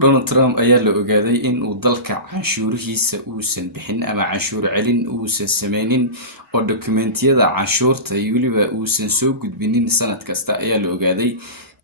Donald Trump ayaa la ogaaday in uu dalka canshuurihiisa uusan bixin ama canshuur celin uusan sameynin oo dokumentiyada canshuurta iyo weliba uusan soo gudbinin sanad kasta ayaa la ogaaday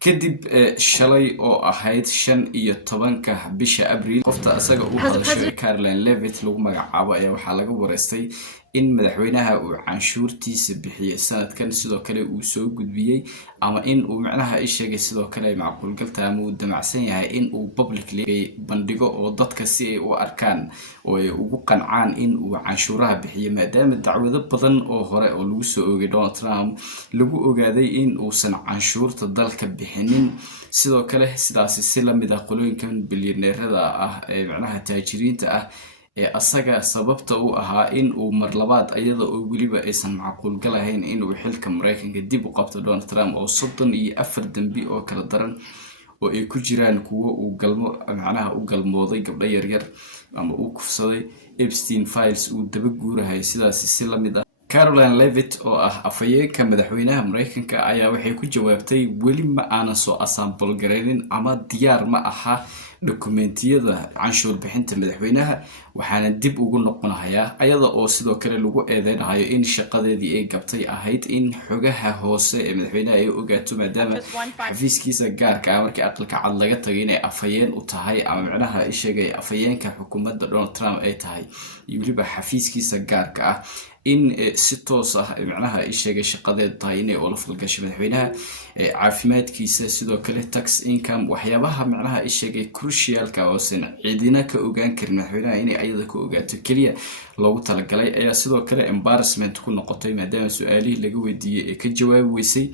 kadib shalay oo ahayd 15 bisha Abriil qofta asaga u hadashay Caroline Levitt lagu magacaabo ayaa waxaa laga wareystay in madaxweynaha uu canshuurtiisa bixiyay sanadkan sidoo kale uu soo gudbiyay ama in uu macnaha ay sheegay sidoo kale macquul galta ama uu damacsan yahay in uu publicly bandhigo oo dadka si ay u arkaan oo ay ugu qancaan in uu canshuuraha bixiyo maadaama dacwado badan oo hore oo lagu soo oogay Donald Trump lagu ogaaday in uusan canshuurta dalka bixinin sidoo kale sidaas si la mid ah qolooyinkan bilyaneerada ah ee macnaha taajiriinta ah asaga sababta uu ahaa in uu mar labaad ayada oo waliba aysan macquul galahayn in uu xilka Mareykanka dib u qabto Donald Trump oo 34 dambi oo kala daran oo ay ku jiraan kuwa uu galmo macnaha u galmooday gabdho yar yar ama uu kufsaday Epstein files uu daba guurahay sidaas si la mid ah Caroline Levitt oo ah afayeenka madaxweynaha Mareykanka ayaa waxay ku jawaabtay weli ma aanan soo assemble gareynin ama diyaar ma aha dokumentiyada canshuur bixinta madaxweynaha waxaana dib ugu noqonayaa ayada oo sidoo kale lagu eedeynayo in shaqadeedii ay gabtay ahayd in xogaha hoose ee madaxweynaha ay ogaato maadaama xafiiskiisa gaarka ah markii aqalka cad laga tagay inay afayeen u tahay ama macnaha ay sheegay afayeenka xukuumadda Donald Trump ay tahay iyo waliba xafiiskiisa gaarka ah in si toos ah macnaha ay sheegay shaqadeed tahay inay ula falgasho madaxweynaha caafimaadkiisa sidoo kale tax income waxyaabaha macnaha ay sheegay crucialka oo san ciidina ka ogaan karin madaxweynaha inay ayada ka ogaato kaliya loogu talagalay ayaa sidoo kale embarrassment ku noqotay maadaama su'aalihii laga weydiiyay ee ka jawaabi weysay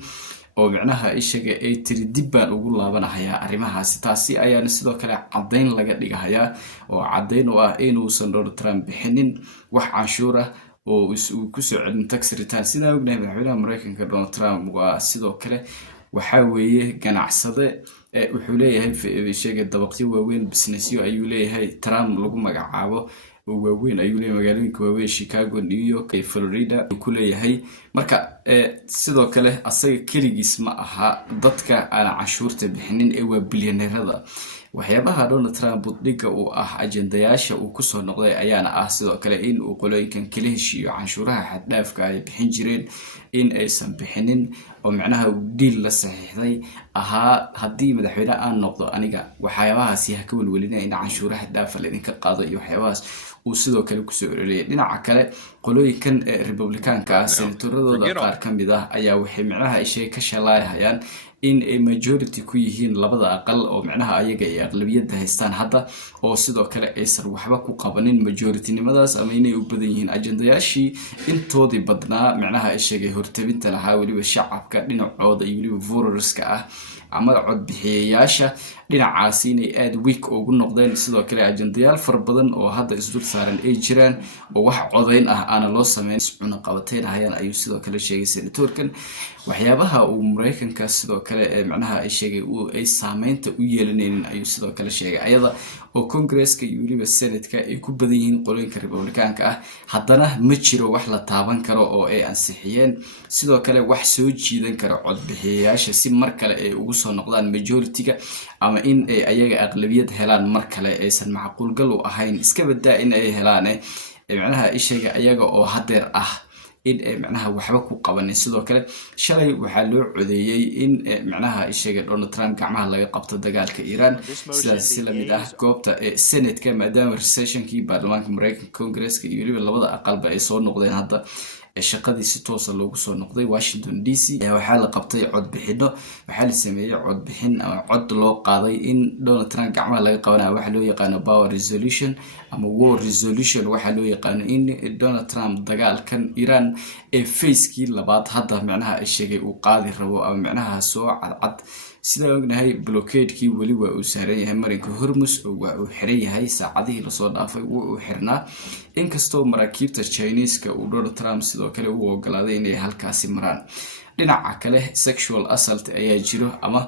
oo macnaha ay sheegay ay tiri dib baan ugu laabanayaa arrimahaasi taasi ayaana sidoo kale cadeyn laga dhigayaa oo cadeyn oo ah inuusan Donald Trump bixinin wax canshuur ah oo uu ku soo celin tax return sida ognahay madaxweynaha Mareykanka Donald Trump waa sidoo kale waxa weeye ganacsade wuxuu leeyahay sheegay dabaqyo waaweyn businessyo ayuu leeyahay Trump lagu magacaabo waaweyn ayuu leeyahay magaalooyinka waaweyn Chicago, New York iyo Florida ku leeyahay marka sidoo kale asaga kaligiis ma aha dadka aan canshuurta bixinin ee waa bilyaneerada waxyaabaha Donald Trump dhiga uu ah ajendayaasha uu ku soo noqday ayaana ah sidoo kale in uu qolooyinkan kala heshiiyo canshuuraha xad dhaafka ay bixin jireen in aysan bixinin oo macnaha deal la saxiixday aha hadii madaxweyne aan noqdo aniga waxyaabahaasi ha ka walwalina in canshuuraha xad dhaaf la idinka qaado iyo waxyaabahaas uu sidoo kale ku soo ururiyay dhinaca kale qolooyinkan Republicanka senatoradooda qaar kamid ah ayaa waxay macnaha ay sheeg ka shalaayayaan in ay majority ku yihiin labada aqal oo macnaha ayaga ay aqlabiyada haystaan hadda oo sidoo kale aysan waxba ku qabanin majority nimadaas ama inay u badan yihiin ajendayaashii intoodii badnaa macnaha ay sheegay hortabinta lahaa waliba shacabka dhinacooda iyo waliba voterska ah ama cod bixiyayaasha dhinacaas inay aad weak ugu noqdeen sidoo kale ajendayaal far badan oo hadda isdul saaran ay jiraan oo wax codeyn ah aan loo sameyn cuna qabateen hayaan ayuu sidoo kale sheegay senatorkan waxyaabaha uu Mareykanka sidoo kale macnaha ay sheegay uu ay saameynta u yeelanayeen ayuu sidoo kale sheegay ayada oo Congress-ka iyo waliba Senate-ka ay ku badan yihiin qolooyinka Republicanka ah haddana ma jiro wax la taaban karo oo ay ansixiyeen sidoo kale wax soo jiidan kara cod bixiyayaasha si mar kale ay ugu soo noqdaan majority-ga ama in ay ayaga aqlabiyad helaan mar kale aysan macquul gal u ahayn iska badaa in ay helaan macnaha ay sheegay ayaga oo hadeer ah in macnaha waxba ku qabanay sidoo kale shalay waxa loo codeeyay in macnaha ay sheegay Donald Trump gacmaha laga qabto dagaalka Iran sidaas si la mid ah goobta Senate-ka maadaama recession-kii baarlamaanka Mareykanka Congress-ka iyo waliba labada aqalba ay soo noqdeen hadda shaqadii si toos ah loogu soo noqday Washington DC waxa la qabtay cod bixino waxa la sameeyay cod bixin ama cod loo qaaday in Donald Trump gacmaha laga qabanayo waxa loo yaqaan power resolution ama war resolution waxa loo yaqaan in Donald Trump dagaalkan Iran ee facekii labaad hadda macnaha ay sheegay uu qaadi rabo ama macnaha soo cadcad sida ognahay blockade-kii wali waa uu saaran yahay marinka Hormuz oo waa uu xiran yahay saacadihii la soo dhaafay uu xirnaa inkastoo maraakiibta Chinese-ka uu Donald Trump sidoo kale uu ogolaaday inay halkaasi maraan dhinaca kale sexual assault ayaa jiro ama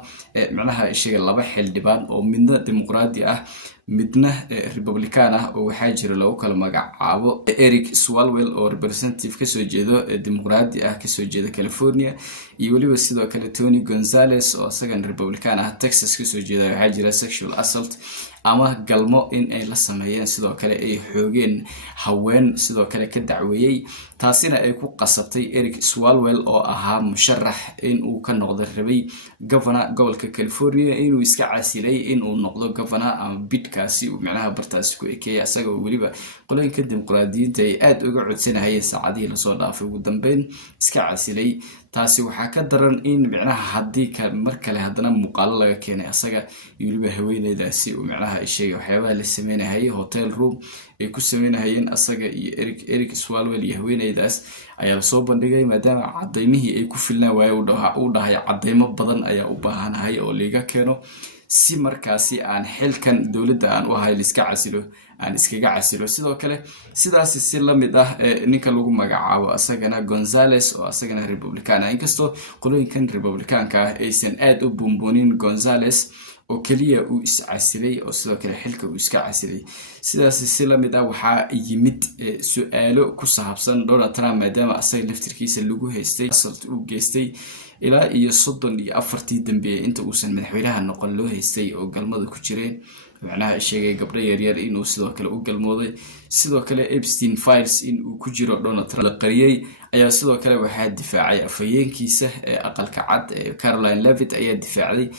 macnaha ay sheegay laba xildhibaan oo midna dimuqraadi ah midna republican ah oo waxaa jira lagu kala magacaabo Eric Swalwell oo representative kasoo jeedo dimuqraadi ah kasoo jeeda California iyo waliba sidoo kale Tony Gonzalez oo asagan republican ah Texas kasoo jeeda waxaa jira sexual assault ama galmo in ay la sameeyeen sidoo kale ay xoogeen haween sidoo kale ka dacweeyay taasina ay ku qasabtay Eric Swalwell oo ahaa musharax in uu ka noqdo rabay governor gobolka California inuu iska casilay in uu noqdo governor ama bidkaasi uu macnaha bartaas ku ekeeyay asaga oo waliba qolanka dimuqraadiyiinta ay aad uga codsanayeen saacadii la soo dhaafay ugu dambeyn iska casilay taasi waxaa ka daran in macnaha haddii mar kale haddana muuqaalo laga keenay asaga iyo waliba haweeneydaasi uu macnaha sheegay waxyaabaha la sameynayay hotel room ay ku sameynayeen asaga iyo Eric Swalwell iyo haweeneydaas ayaa la soo bandhigay maadaama cadeymihii ay ku filnaa waay uu dhahay cadeymo badan ayaa u baahanahay oo liiga keeno si markaasi aan xilkan dawladda aan u ahay iska casilo aan iskaga casilo sidoo kale sidaas si la mid ah ninka lagu magacaabo asagana Gonzalez oo asagana republican ah inkastoo qolooyinkan republicanka aysan aad u buunbuunin Gonzalez oo kaliya uu is casilay oo sidoo kale xilka uu iska casilay sidaas si la mid ah waxaa yimid su'aalo ku saabsan Donald Trump maadaama asaga laftirkiisa lagu haystay asalt uu geystay ilaa iyo 34 dambe inta uusan madaxweynaha noqon loo haystay oo galmada ku jireen macnaha sheegay gabdho yaryar inuu sidoo kale u galmooday sidoo kale Epstein files in uu ku jiro Donald Trump la qariyay ayaa sidoo kale waxaa difaacay afhayeenkiisa aqalka cad Caroline Leavitt ayaa difaacday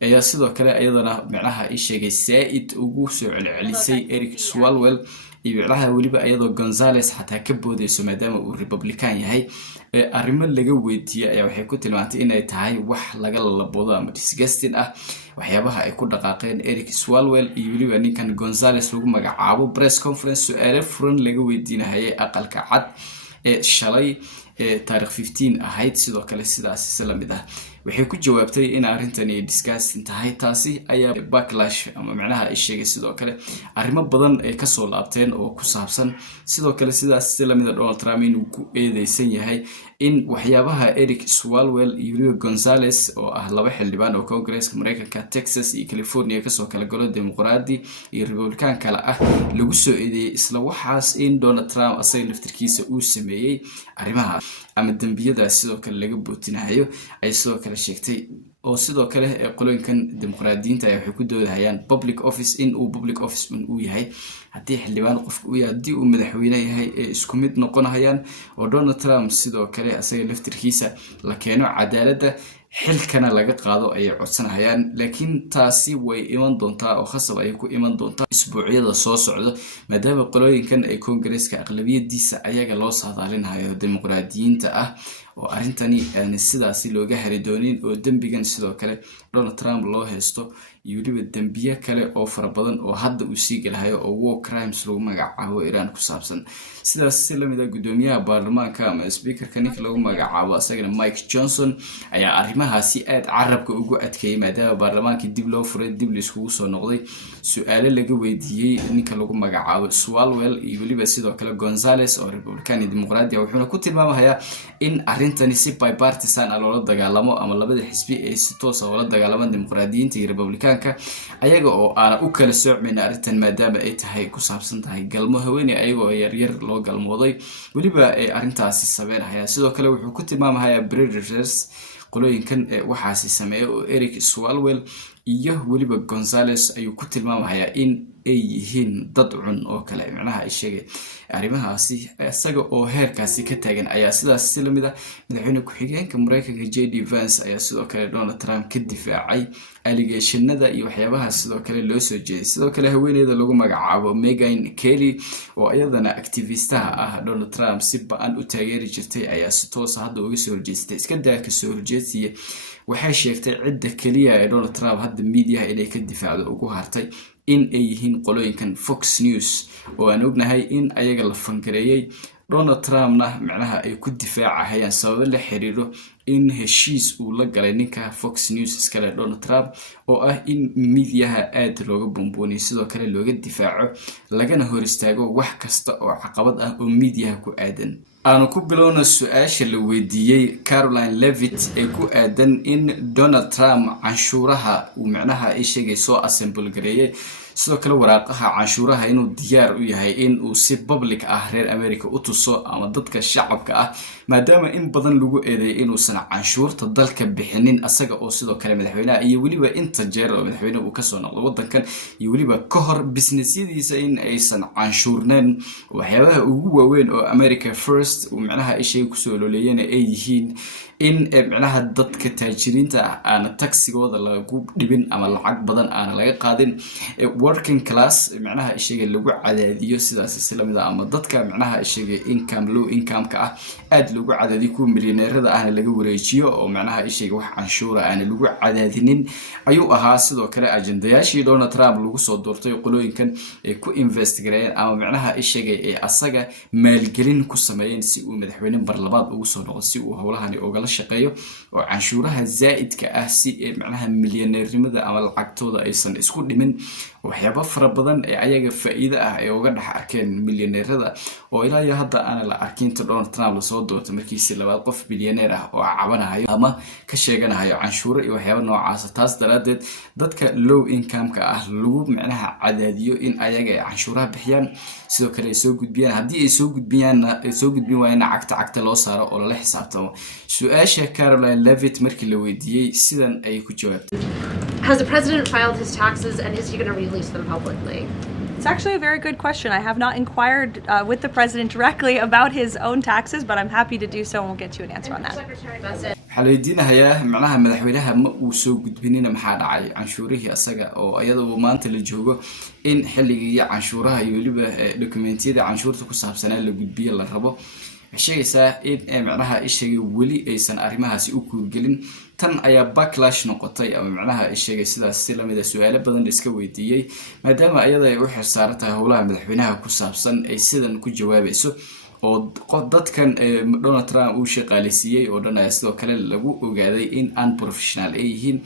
ayaa sidoo kale ayadana macnaha sheegay Said ugu soo celcelisay Eric Swalwell iyo macnaha waliba ayadoo Gonzalez xataa ka boodayso maadaama uu republican yahay arrimo laga weydiiyay ayaa waxay ku tilmaantay inay tahay wax laga laboodo ama disgusting ah waxyaabaha ay ku dhaqaaqeen Eric Swalwell iyo waliba ninkan Gonzalez lagu magacaabo press conference su'aalo furan laga weydiinayay aqalka cad shalay taariikh 15 ahayd sidoo kale sidaas la mid ah waxay ku jawaabtay in arintani disgusting tahay taasi ayaa backlash ama macnaha ay sheegay sidoo kale arrimo badan ay ka soo laabteen oo ku saabsan sidoo kale sidaas la mid ah Donald Trump inuu ku eedeysan yahay in waxyaabaha Eric Swalwell iyo Gonzalez oo ah laba xildhibaan oo Congress Mareykanka Texas iyo California ka soo kala galo dimuqraadi iyo republican kala ah lagu soo eedeeyay isla waxaas in Donald Trump asay laftirkiisa uu sameeyay arrimaha ama dambiyada sidoo kale laga bootinayo ay sidoo kale sheegtay oo sidoo kale qolooyinkan dimuqraadiyiinta ay waxay ku doodayaan public office in uu public office uu yahay haddii xildhibaan qofku uu yahay haddii uu madaxweyne yahay isku mid noqonayaan oo Donald Trump sidoo kale asaga laftirkiisa la keeno cadaaladda xilkana laga qaado ay codsanayaan laakiin taasi way iman doontaa oo khasab ay ku iman doontaa isbuucyada soo socda maadaama qolooyinkan ay Congress-ka aqlabiyadiisa ayaga loo saadaalinayo dimuqraadiyiinta ah oo arintani sidaas looga heli doonin oo dambigan sidoo kale Donald Trump loo haysto iyo waliba dambiye kale oo fara badan oo hadda uu sii galayo oo war crimes lagu magacaabo Iran ku saabsan sidaas la mid ah gudoomiyaha baarlamaanka ama speaker-ka ninka lagu magacaabo asagana Mike Johnson ayaa arrimahaasi aad carabka ugu adkeeyay maadaama baarlamaanka dib loo furay dib la iskugu soo noqday su'aalo laga weydiiyay ninka lagu magacaabo Swalwell iyo waliba sidoo kale Gonzalez oo republican iyo dimuqraadi wuxuuna ku tilmaamayaa in arintani si bipartisan loola dagaalamo ama labada xisbi ay si toos ah ula dagaalamaan dimuqraadiyiinta iyo republicanka ayaga oo aan u kala soocmin arintan maadaama ay tahay ku saabsan tahay galmo haweeney ayagoo yaryar loo galmooday waliba ay arintaasi sameynayaan sidoo kale wuxuu ku tilmaamayaa predators qolooyinkan waxaasi sameeyay oo Eric Swalwell iyo waliba Gonzalez ayuu ku tilmaamayaa in ay yihiin dad cun oo kale macnaha ay sheegay arrimahaasi asaga oo heerkaasi ka taagan ayaa sidaas si lamid ah madaxweyne ku-xigeenka Mareykanka JD Vance ayaa sidoo kale Donald Trump ka difaacay allegationada iyo waxyaabaha sidoo kale loo soo jeeday sidoo kale haweeneyda lagu magacaabo Meghan Kelly oo iyadana activistaha ah Donald Trump si baan u taageeri jirtay ayaa si toos ah hadda uga soo horjeestay iska daa ka soo horjeestay waxay sheegtay cidda kaliya ee Donald Trump hadda media inay ka difaacdo ugu hartay in ay yihiin qolooyinkan Fox News oo aan ognahay in ayaga la fangareeyay Donald Trumpna macnaha ay ku difaacayaan sabab la xiriiro in heshiis uu la galay ninka Fox News iskale Donald Trump oo ah in media aad looga bumbuuniyo sidoo kale looga difaaco lagana hor istaago wax kasta oo caqabad ah oo media ku aadan aanu ku bilowna su'aasha la weydiiyay Caroline Leavitt ee ku aadan in Donald Trump canshuuraha uu macnaha ay sheegay soo assemble gareeyay sidoo kale waraaqaha canshuuraha inuu diyaar u yahay in uu si public ah reer America u tuso ama dadka shacabka ah maadaama in badan lagu eedeeyay inuusan canshuurta dalka bixinin asaga oo sidoo kale madaxweynaha iyo waliba inta jeer oo madaxweynaha uu ka soo noqdo wadankan iyo waliba ka hor businessyadiisa in aysan canshuurneen waxyaabaha ugu waaweyn oo America First uu macnaha ishay ku soo loleeyeen ay yihiin in macnaha dadka taajiriinta aan taxigooda lagu dhibin ama lacag badan aan laga qaadin working class macnaha ishaga lagu cadaadiyo sidaas islamid ah ama dadka macnaha ishaga income low income ka ah aad lagu cadaadiyo ku milyaneerada aan laga wareejiyo oo macnaha ishaga wax canshuura aan lagu cadaadinin ayuu ahaa sidoo kale ajendayaashii Donald Trump lagu soo doortay qolooyinkan ay ku invest gareeyeen ama macnaha ishaga ee asaga maalgelin ku sameeyeen si uu madaxweyne barlabaad ugu soo noqdo si uu howlahani uga shaqeeyo oo canshuuraha zaidka ah si macnaha milyaneernimada ama lacagtooda aysan isku dhimin waxyaabo fara badan ee ayaga faa'iido ah ay uga dhax arkeen milyaneerada oo ilaa iyo hadda aan la arkin Donald Trump la soo doortay markiisii labaad qof bilyaneer ah oo cabanayo ama ka sheeganayo canshuuro iyo waxyaabo noocaas taas daraadeed dadka low income ka ah lagu macnaha cadaadiyo in ayaga ay canshuuraha bixiyaan sidoo kale soo gudbiyaan hadii ay soo gudbin waayna cagta loo saaro oo la xisaabtamo su'aasha Caroline Levitt markii la weydiiyay sidan ay ku jawaabtay Has the president filed his taxes and is he going to release them publicly? It's actually a very good question. I have not inquired with the president directly about his own taxes, but I'm happy to do so and we'll get you an answer on that. That's it. xaladiinaha macnaha madaxweynaha ma uu soo gudbinina maxaa dhacay canshuurihii asaga oo ayadoo maanta la joogo in xilligii canshuuraha iyo waliba dokumentiyada canshuurta ku saabsanaa la gudbiyo la rabo sheegaysaa in macnaha ishaga wali aysan arimahaasi u kuurgelin tan ayaa backlash noqotay ama macnaha ishaga sidaas si lamid ah su'aalo badan iska weydiiyay maadaama ayada ay u xirsaartay howlaha madaxweynaha ku saabsan ay sidan ku jawaabayso oo dadkan Donald Trump uu shaqaaleysiiyay oo dhan sidoo kale lagu ogaaday in unprofessional ay yihiin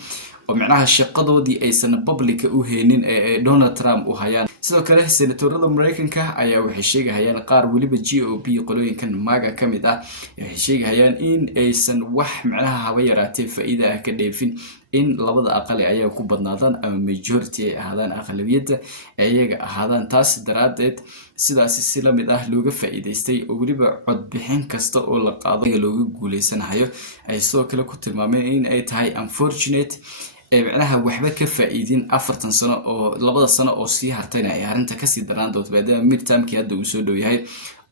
oo macnaha shaqadoodii aysan public u heenin Donald Trump u hayaan sidoo kale senatorada Mareykanka ayaa waxay sheegayaan qaar waliba GOP qolooyinkan MAGA kamid ah waxay sheegayaan in aysan wax macnaha haba yaraatee faa'iido ah ka dheefin in labada aqal ay ku badnaadaan ama majority ay ahaadaan aqlabiyada ayaga ahaadaan taas daraadeed sidaas si lamid ah looga faa'iideystay oo waliba cod bixin kasta oo la qaado looga guuleysanayo ay sidoo kale ku tilmaameen in ay tahay unfortunate macnaha waxba ka faa'iidin 4 sano oo labada sano oo sii hartayna ay arinta ka sii daraan doonto maadaama midtermkii hadda uu soo dhow yahay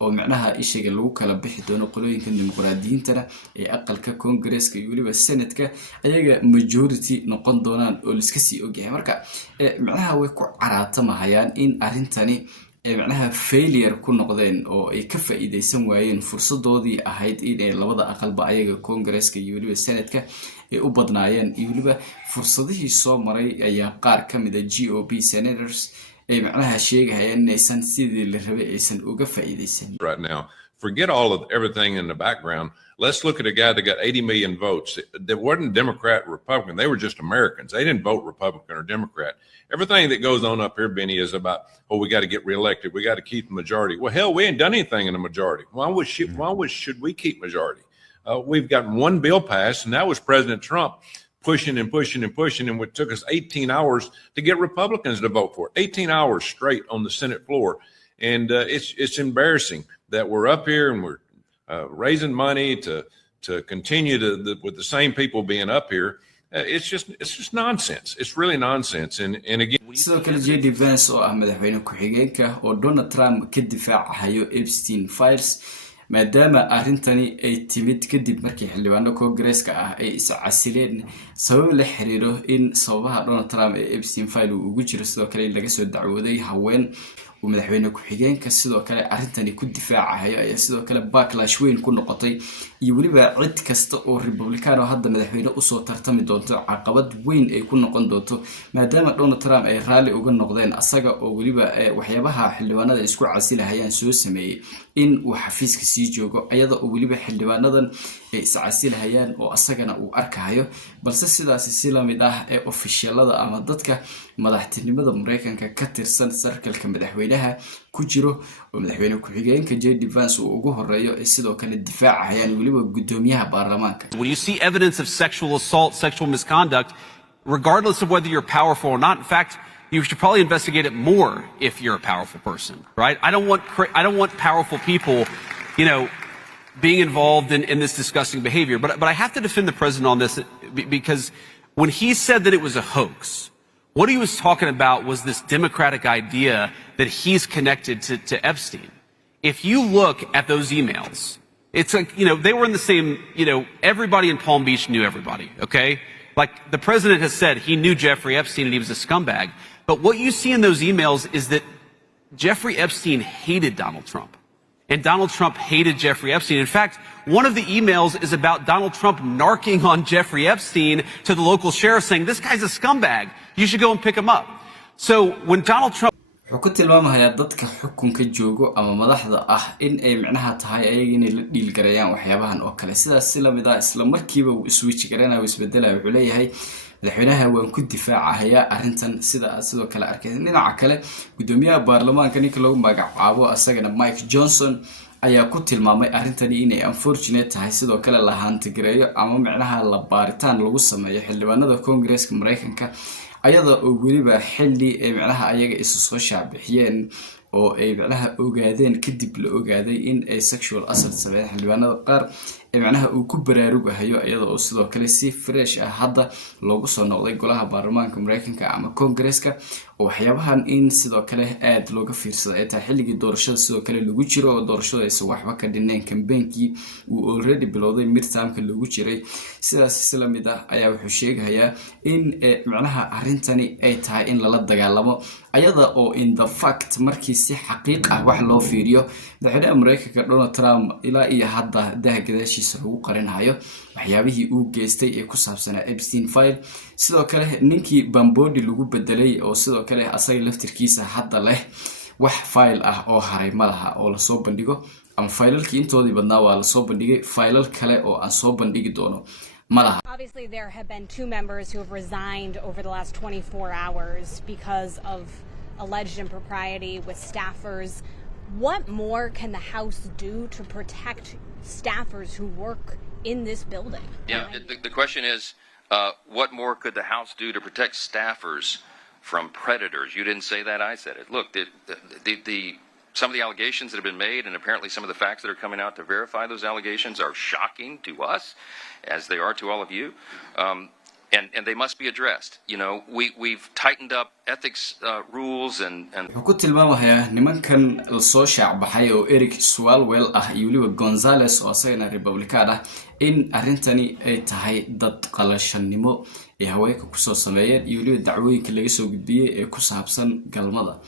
oo macnaha ishaga lagu kala bixi doono qolooyinka dimuqraadiyiinta ee aqalka Congress-ka iyo waliba Senate-ka ayaga majority noqon doonaan oo la iska sii ogyahay marka macnaha way ku caraatamayaan in arintani macnaha failure ku noqdeen oo ay ka faa'iideysan waayeen fursadoodii ahayd in ay labada aqalba ayaga Congress-ka iyo waliba Senate-ka ay u badnaayeen iyo waliba fursadihii soo maray ayaa qaar kamid ah GOP senators ay macnaha sheegayaan inaysan sidii la rabay aysan uga faa'iideysan right now. Forget all of everything in the background. Let's look at a guy that got 80 million votes. That wasn't Democrat or Republican. They were just Americans. They didn't vote Republican or Democrat. Everything that goes on up here, Benny, is about, oh, we got to get reelected. We got to keep the majority. Well, hell, we ain't done anything in the majority. Should we keep majority? We've gotten one bill passed, and that was President Trump pushing, and it took us 18 hours to get Republicans to vote for it. 18 hours straight on the Senate floor. And it's embarrassing that we're up here and we're raising money to continue with the same people being up here. It's just nonsense. It's really nonsense. And again, sidoo kale JD Vance oo ah madaxweyne ku-xigeenka oo Donald Trump ka difaacayo Epstein files maadaama arintani ay timid kadib markii xildhibaano Congress-ka ah ay is casileen sabab la xiriiro in sababaha Donald Trump ee Epstein file uu ugu jiro sidoo kale laga soo dacwooday haween ومدحوينه كحجين كسيدو كله أرنتني كود دفاع هي سيدو كله باكلاش وين كنا قطعي يولي بعد كست أو ريبوبليكان وهذا مدحوينه أصو ترتمي دونتو عقبات وين يكون قندوتو ما دام دونالد ترامب أي رالي وجن نقدين أصجع أو ولي بقى وحيابها حلوانا ده يسكو عسيلة هي نسوس سمي إن وحفيز كسيجوجو أيضا ولي بحلوانا ده عسيلة هي وأصجنا وأركهايو بس السيدة سلسلة مده أوفيشال هذا أمدتك مدحتني مدة أمريكان ككتر سنة سيركل كمدحوينها كجرو ومدحوينه كحجين كجيد فانس وجوه الرئيو السيدو كان الدفاع يعني ولي بقدوميها برلمانك. When you see evidence of sexual assault, sexual misconduct, regardless of whether you're powerful or not, in fact, you should probably investigate it more if you're a powerful person, right? I don't want powerful people, being involved in this disgusting behavior. But I have to defend the president on this because when he said that it was a hoax, what he was talking about was this democratic idea that he's connected to Epstein. If you look at those emails, it's like, they were in the same, everybody in Palm Beach knew everybody, okay? Like the president has said he knew Jeffrey Epstein and he was a scumbag. But what you see in those emails is that Jeffrey Epstein hated Donald Trump. And Donald Trump hated Jeffrey Epstein. In fact, one of the emails is about Donald Trump narking on Jeffrey Epstein to the local sheriff saying, this guy's a scumbag. You should go and pick him up. So when Donald Trump wuxuu ku tilmaamayaa dadka xukunka joogo ama madaxda ah in ay micnaha tahay ayaga inay la dhiilgarayaan waxyaabahan oo kale sidaas si lamid ah isla markiiba uu switch garanayo isbedelayo wuxuu leeyahay madaxweynaha waan ku difaacayaa arrintan sida sidoo kale arkay dhinaca kale gudoomiyaha baarlamaanka ninka lagu magacaabo asagana Mike Johnson ayaa ku tilmaamay arrintani inay unfortunate tahay sidoo kale la hantigareeyo ama micnaha la baaritaan lagu sameeyo xildhibaanada Congress-ka Mareykanka ayada oo waliba xilli ay micnaha ayaga isu soo shaabixiyeen oo ay micnaha ogaadeen kadib la ogaaday in ay sexual assault sameeyeen xildhibaanada qaar ee micnaha uu ku baraarugayo ayada oo sidoo kale si fresh ah hadda loogu soo noqday golaha baarlamaanka Mareykanka ama Congress-ka oo waxyaabahan in sidoo kale aad looga fiirsaday ta xilligii doorashada sidoo kale lagu jiro oo doorashada ay waxba ka dhineen campaign-kii uu already bilowday midterm-ka lagu jiray sidaas isla mid ah ayaa wuxuu sheegayaa in micnaha arrintani ay tahay in lala dagaalamo ayada oo in the fact markii si xaqiiq ah wax loo fiiriyo madaxweynaha Mareykanka Donald Trump ilaa iyo hadda dahgadaashiisa lagu qarinayo waxyaabihii uu geystay ee ku saabsanaa Epstein file sidoo kale ninkii Bambodi lagu bedelay oo sidoo kale asaga laftirkiisa hadda leh wax file ah oo haray malaha oo la soo bandhigo ama filealkii intoodii badnaa waa la soo bandhigay fileal kale oo aan soo bandhigi doono malaha. Obviously, there have been 2 members who have resigned over the last 24 hours because of alleged impropriety with staffers. What more can the House do to protect staffers who work in this building? Yeah, the question is, what more could the House do to protect staffers from predators? You didn't say that, I said it. Look, some of the allegations that have been made and apparently some of the facts that are coming out to verify those allegations are shocking to us, as they are to all of you. And they must be addressed. We've tightened up ethics rules and wuxuu ku tilmaamayaa nimankan la soo shaacbaxay oo Eric Swalwell ah iyo waliba Gonzales oo asagana Republican ah in arrintani ay tahay dad qalashanimo ee haweenka ku soo sameeyeen iyo waliba dacwooyinka laga soo gudbiyay ee ku saabsan galmada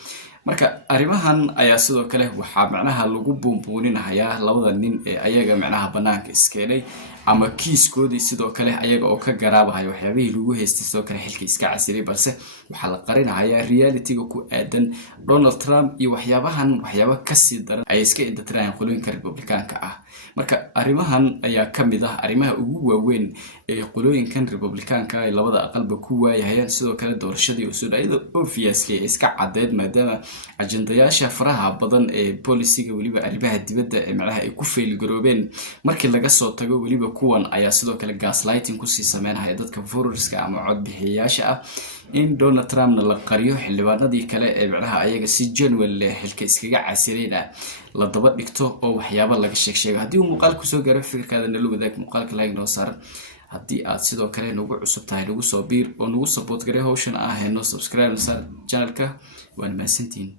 marka arimahan ayaa sidoo kale waxa macnaha lagu buunbuuninayaa labada nin ee ayaga macnaha banaanka iskeenay ama kiiskoodii sidoo kale ayaga oo ka garaabahay waxyaabihii lagu haystay sidoo kale xilka iska casiray balse waxa la qarinayaa reality-ga ku aadan Donald Trump iyo waxyaabo ka sii daran ay iska indatiraan qolooyinka Republicanka ah marka arimahan ayaa kamid ah arimaha ugu waaweyn ee qolooyinkan Republicanka ay labada aqalba ku waayayaan sidoo kale doorashadii oo soo dhaydo obviously iska cadeed maadaama ajendayaasha faraha badan ee policy-ga waliba arrimaha dibadda ee macnaha ay ku fail garoobeen markii laga soo tago waliba kuwan ayaa sidoo kale gaslighting ku sii sameynaya dadka voterska ama cod bixiyayaasha ah in Donald Trump la qariyo xildhibaanadii kale ee macnaha ayaga si genuine xilka iskaga casirayna la daba dhigto oo waxyaabo laga sheego hadii uu muuqaal ku soo gaaro fikirkaada nala wadaag muuqaalka like noo saar hadii aad sidoo kale nagu cusub tahay nagu soo biir oo nagu support gareey hawshan ah heeno subscribe sar channelka waan maasantiin